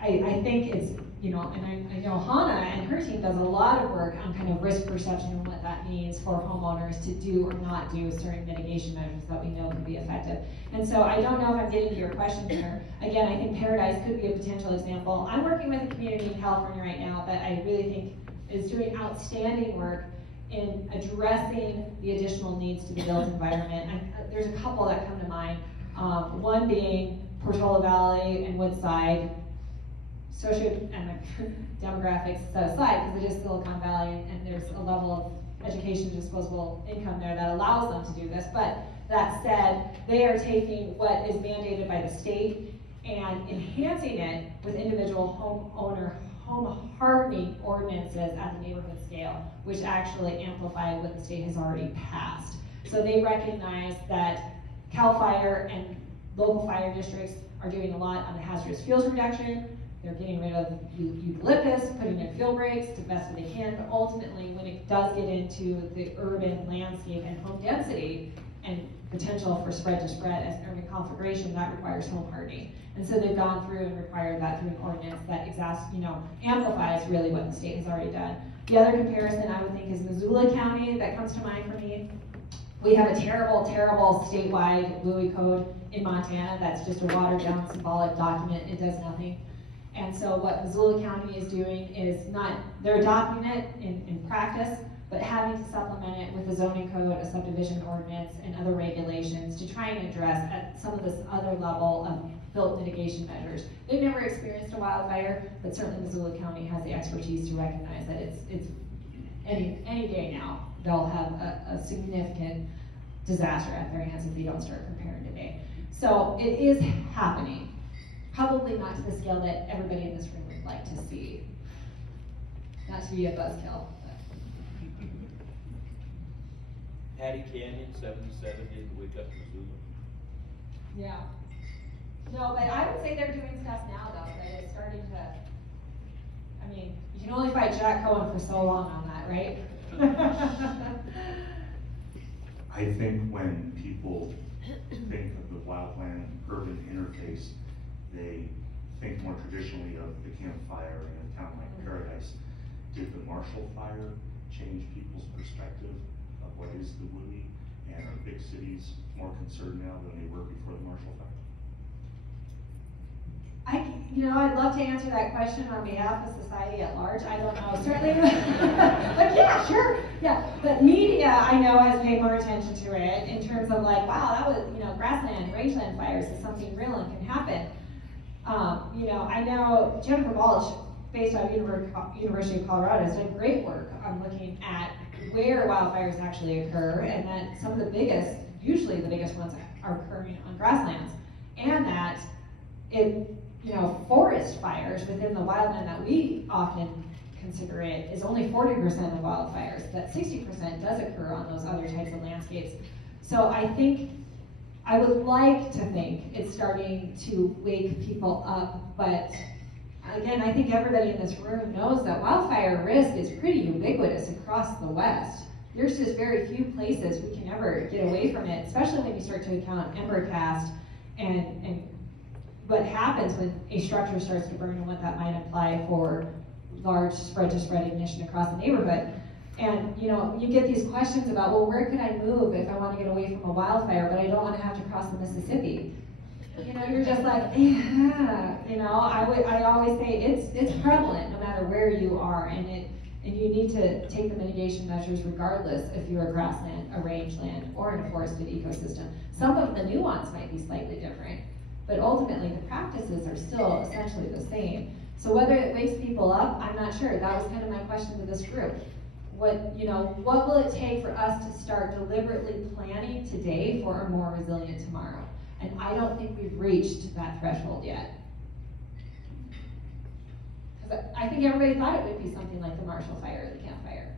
I think it's, you know, and I know Hannah and her team does a lot of work on kind of risk perception and what that means for homeowners to do or not do certain mitigation measures that we know can be effective. And so I don't know if I'm getting to your question here. Again, I think Paradise could be a potential example. I'm working with a community in California right now that I really think is doing outstanding work in addressing the additional needs to the built environment. There's a couple that come to mind. One being Portola Valley and Woodside, demographics set aside, because it is Silicon Valley and there's a level of education disposable income there that allows them to do this. But that said, they are taking what is mandated by the state and enhancing it with individual home hardening ordinances at the neighborhood scale, which actually amplify what the state has already passed. So they recognize that CAL FIRE and local fire districts are doing a lot on the hazardous fuels reduction. They're getting rid of eucalyptus, putting in fuel breaks to the best that they can, but ultimately when it does get into the urban landscape and home density and potential for spread to spread as urban configuration, that requires home hardening. And so they've gone through and required that through an ordinance that amplifies really what the state has already done. The other comparison I would think is Missoula County that comes to mind for me. We have a terrible, terrible statewide WUI code in Montana that's just a watered down symbolic document. It does nothing. And so what Missoula County is doing is they're adopting it in practice, but having to supplement it with a zoning code, a subdivision ordinance, and other regulations to try and address at some of this other level of built mitigation measures. They've never experienced a wildfire, but certainly Missoula County has the expertise to recognize that it's any day now, they'll have a significant disaster at their hands if they don't start preparing today. So it is happening. Probably not to the scale that everybody in this room would like to see. Not to be a buzzkill. Hattie Canyon, 77, didn't wake up Missoula. Yeah. No, but I would say they're doing stuff now, though, that is starting to, I mean, you can only fight Jack Cohen for so long on that, right? I think when people think of the wildland urban interface, they think more traditionally of the campfire in a town like Paradise. Did the Marshall Fire change people's perspective of what is the WUI, and are big cities more concerned now than they were before the Marshall Fire? I'd love to answer that question on behalf of society at large. I don't know, certainly. But yeah, sure. Yeah, but media, I know, has paid more attention to it in terms of like, wow, that was, grassland, rangeland fires is something real and can happen. I know Jennifer Balch, based out of University of Colorado, has done great work on looking at where wildfires actually occur, and that some of the biggest, usually the biggest ones, are occurring on grasslands, and that forest fires within the wildland that we often consider it is only 40% of wildfires, that 60% does occur on those other types of landscapes. So I would like to think it's starting to wake people up, but again, I think everybody in this room knows that wildfire risk is pretty ubiquitous across the West. There's just very few places we can ever get away from it, especially when you start to account ember cast and what happens when a structure starts to burn and what that might imply for large spread-to-spread ignition across the neighborhood. And you get these questions about, well, where could I move if I want to get away from a wildfire, but I don't want to have to cross the Mississippi? You're just like, yeah. I always say it's prevalent no matter where you are, and you need to take the mitigation measures regardless if you're a grassland, a rangeland, or in a forested ecosystem. Some of the nuance might be slightly different, but ultimately the practices are still essentially the same. So whether it wakes people up, I'm not sure. That was kind of my question to this group. What will it take for us to start deliberately planning today for a more resilient tomorrow? And I don't think we've reached that threshold yet. Because I think everybody thought it would be something like the Marshall Fire or the Camp Fire.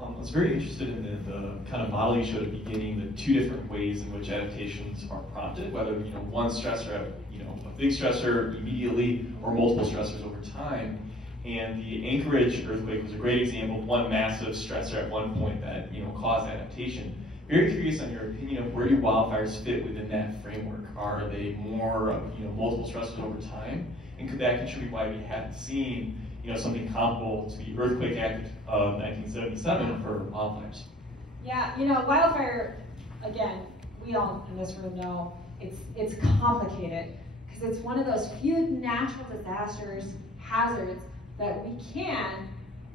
I was very interested in the kind of model you showed at the beginning, the two different ways in which adaptations are prompted, whether one stressor, a big stressor immediately or multiple stressors over time. And the Anchorage earthquake was a great example of one massive stressor at one point that caused adaptation. Very curious on your opinion of where do wildfires fit within that framework? Are they more multiple stressors over time? And could that contribute why we haven't seen something comparable to the earthquake act of 1977 for wildfires? Yeah, wildfire, again, we all in this room know it's complicated because it's one of those few natural disasters, hazards that we can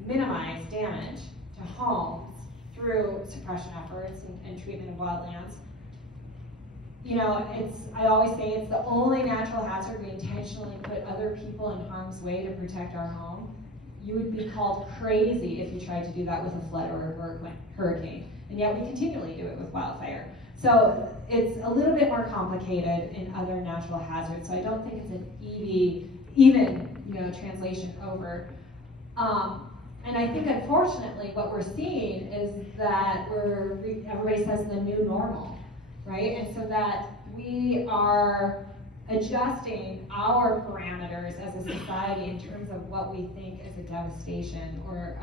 minimize damage to homes through suppression efforts and treatment of wildlands. I always say it's the only natural hazard we intentionally put other people in harm's way to protect our home. You would be called crazy if you tried to do that with a flood or a hurricane, and yet we continually do it with wildfire. So it's a little bit more complicated in other natural hazards, so I don't think it's an even translation over. And I think unfortunately what we're seeing is that everybody says the new normal, right? And so that we are adjusting our parameters as a society in terms of what we think is a devastation or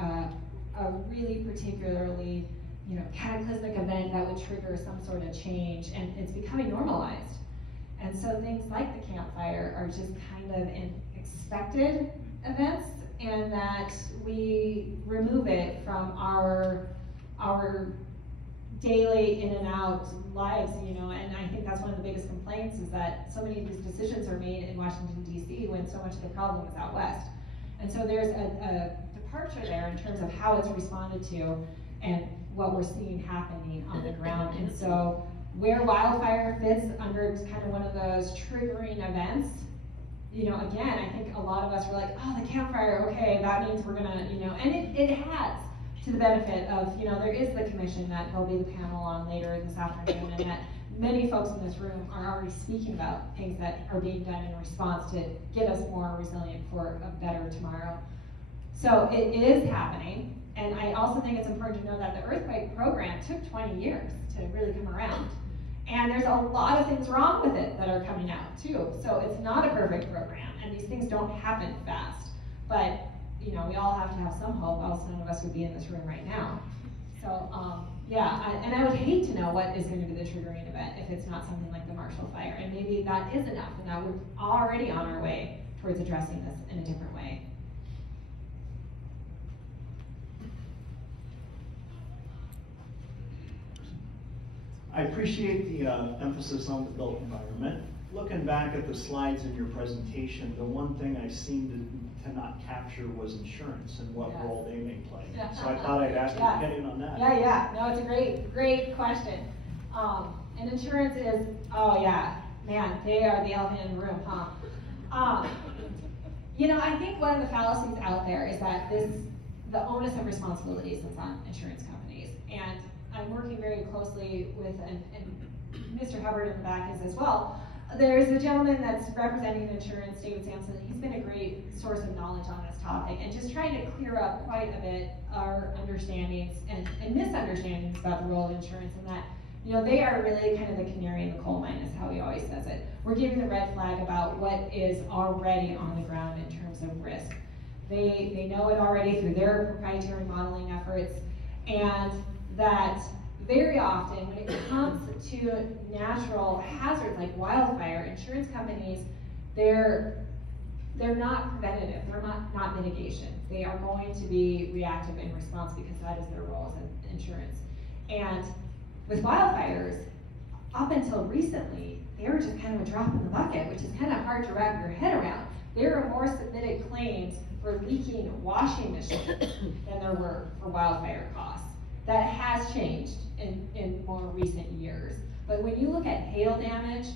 a really particularly cataclysmic event that would trigger some sort of change, and it's becoming normalized. And so things like the Camp Fire are just kind of expected events, and that we remove it from our daily in and out lives, and I think that's one of the biggest complaints is that so many of these decisions are made in Washington, D.C. when so much of the problem is out west. And so there's a departure there in terms of how it's responded to and what we're seeing happening on the ground. And so where wildfire fits under kind of one of those triggering events, again, I think a lot of us were like, oh, the Camp Fire, okay, that means we're gonna, and it has, to the benefit of, there is the commission that there'll be the panel on later this afternoon, and that many folks in this room are already speaking about things that are being done in response to get us more resilient for a better tomorrow. So it is happening, and I also think it's important to know that the earthquake program took 20 years to really come around. And there's a lot of things wrong with it that are coming out too. So it's not a perfect program, and these things don't happen fast. But we all have to have some hope, else none of us would be in this room right now. So and I would hate to know what is going to be the triggering event if it's not something like the Marshall Fire, and maybe that is enough, and that we're already on our way towards addressing this in a different way. I appreciate the emphasis on the built environment. Looking back at the slides in your presentation, the one thing I seemed to not capture was insurance and what role they may play. So I thought I'd ask you to get in on that. Yeah. No, it's a great question. And insurance is, man, they are the elephant in the room, huh? I think one of the fallacies out there is that the onus of responsibility is on insurance companies. And I'm working very closely with, and Mr. Hubbard in the back is as well. There's a gentleman that's representing insurance, David Sampson. He's been a great source of knowledge on this topic and just trying to clear up quite a bit our understandings and misunderstandings about the role of insurance, and that they are really kind of the canary in the coal mine, is how he always says it. We're giving the red flag about what is already on the ground in terms of risk. They know it already through their proprietary modeling efforts, and that very often when it comes to natural hazards like wildfire, insurance companies, they're not preventative, they're not mitigation. They are going to be reactive in response because that is their role as insurance. And with wildfires, up until recently, they were just kind of a drop in the bucket, which is kind of hard to wrap your head around. There are more submitted claims for leaking washing machines than there were for wildfire costs. That has changed in more recent years. But when you look at hail damage,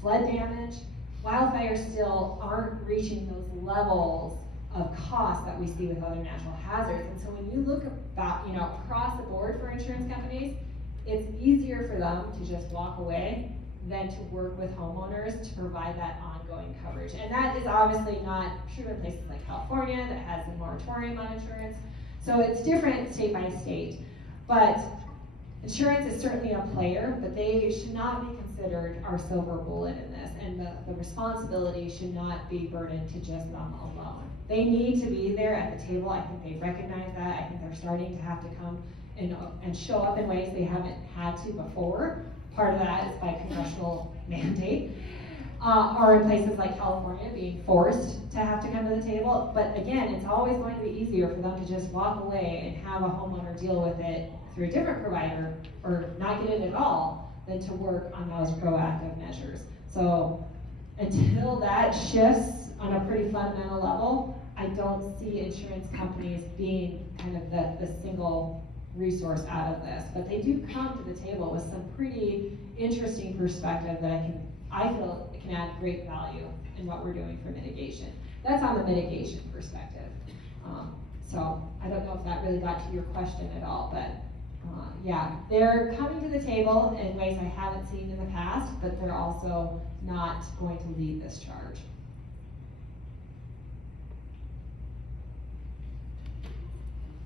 flood damage, wildfires still aren't reaching those levels of costs that we see with other natural hazards. And so when you look about, across the board for insurance companies, it's easier for them to just walk away than to work with homeowners to provide that ongoing coverage. And that is obviously not true in places like California that has a moratorium on insurance. So it's different state by state. But insurance is certainly a player, but they should not be considered our silver bullet in this. And the responsibility should not be burdened to just them alone. They need to be there at the table. I think they recognize that. I think they're starting to have to come and show up in ways they haven't had to before. Part of that is by congressional mandate. Or in places like California being forced to have to come to the table. But again, it's always going to be easier for them to just walk away and have a homeowner deal with it through a different provider or not get it at all than to work on those proactive measures. So until that shifts on a pretty fundamental level, I don't see insurance companies being kind of the single resource out of this. But they do come to the table with some pretty interesting perspective that I feel it can add great value in what we're doing for mitigation. That's on the mitigation perspective. So I don't know if that really got to your question at all, but yeah, they're coming to the table in ways I haven't seen in the past, but they're also not going to lead this charge.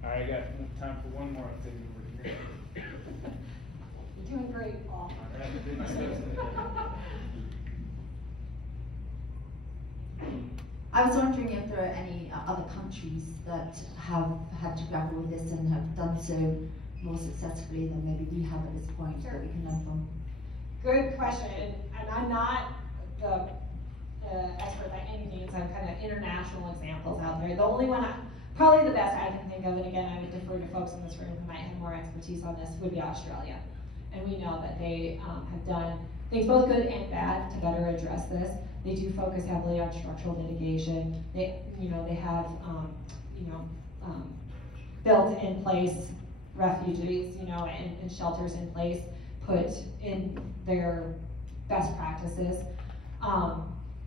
All right, I got enough time for one more update over here. You're doing great, Paul. All right, big steps. I was wondering if there are any other countries that have had to grapple with this and have done so more successfully than maybe we have at this point that we can learn from. Good question, and I'm not the expert by any means on kind of international examples out there. The only one, probably the best I can think of, and again, I would defer to folks in this room who might have more expertise on this, would be Australia. And we know that they have done things both good and bad to better address this. They do focus heavily on structural mitigation. They have, built in place refuges, and shelters in place, put in their best practices.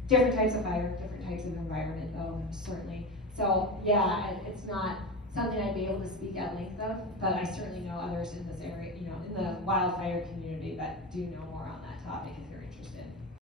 Different types of fire, different types of environment though, certainly. So yeah, it's not something I'd be able to speak at length of, but I certainly know others in this area, in the wildfire community that do know more on that topic if you're interested.